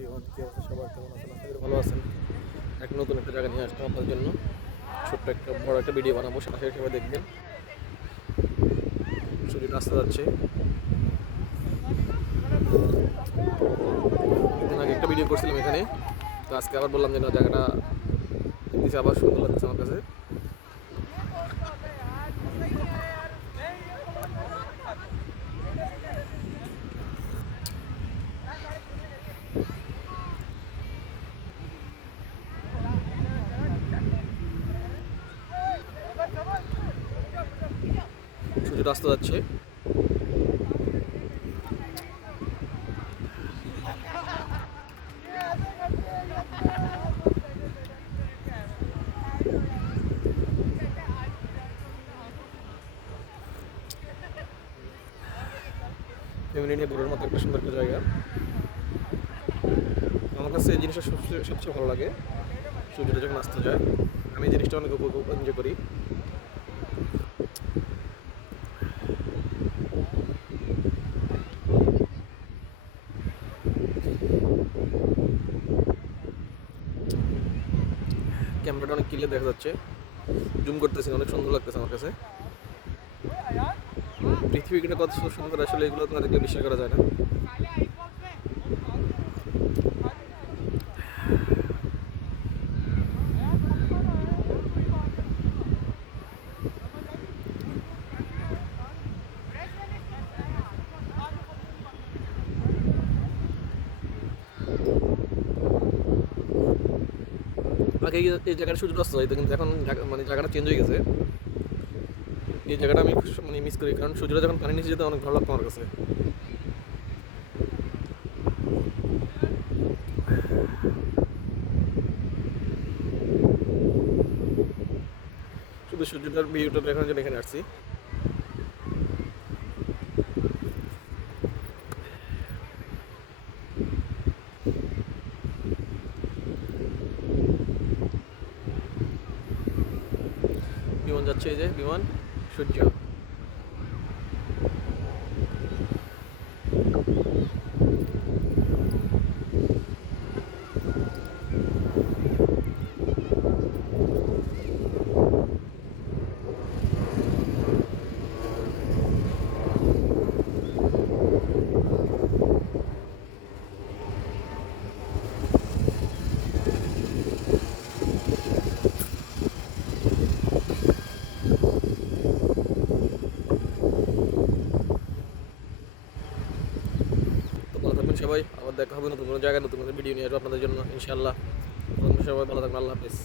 Everyone কি অবস্থা, সবার ভালো আছেন। এক নতুন একটা জায়গা নিয়ে আসলাম আপনার জন্য। ছোট্ট একটা, বড় একটা ভিডিও বানাবো, সেটা সেভাবে দেখবেন। সূর্য রাস্তা যাচ্ছে। আগে একটা ভিডিও করছিলাম এখানে। তো আজকে আবার বললাম যে না জায়গাটা আবার সুন্দর লাগছে আমার কাছে। রাস্তা যাচ্ছে। ফ্যামিলি নিয়ে ঘোরার মতো একটা সুন্দর একটা জায়গা। আমার কাছে এই জিনিসটা সবচেয়ে সবচেয়ে ভালো লাগে। সূর্যটা যখন আসতে যায়, আমি এই জিনিসটা অনেক উপভোগ করি। ক্যামেরাটা অনেক ক্লিয়ার দেখা যাচ্ছে। জুম করতেছি অনেক সুন্দর লাগতেছে আমার কাছে। পৃথিবীটা কত সুন্দর আসলে এগুলো তোমাদেরকে বিশ্বাস করা যায় না। আগে এই- জায়গাটা সূর্য আসতে হয় কিন্তু এখন মানে জায়গাটা চেঞ্জ হয়ে গেছে। এই জায়গাটা আমি মানে মিস করি, কারণ সূর্যটা যখন পানি নিচে যেতে, অনেক ভালো লাগতো আমার কাছে। শুধু সূর্যটার ভিউটা দেখানোর জন্য এখানে আসছি। বিমান যাচ্ছে এই যে বিমান? সূর্য তো ভালো থাকবেন সবাই, আবার দেখা হবে নতুন কোনো জায়গায়, নতুন কোনো ভিডিও নিয়ে আসব আপনাদের জন্য ইনশাল্লাহ সবাই ভালো থাকবেন, আল্লাহ হাফিজ।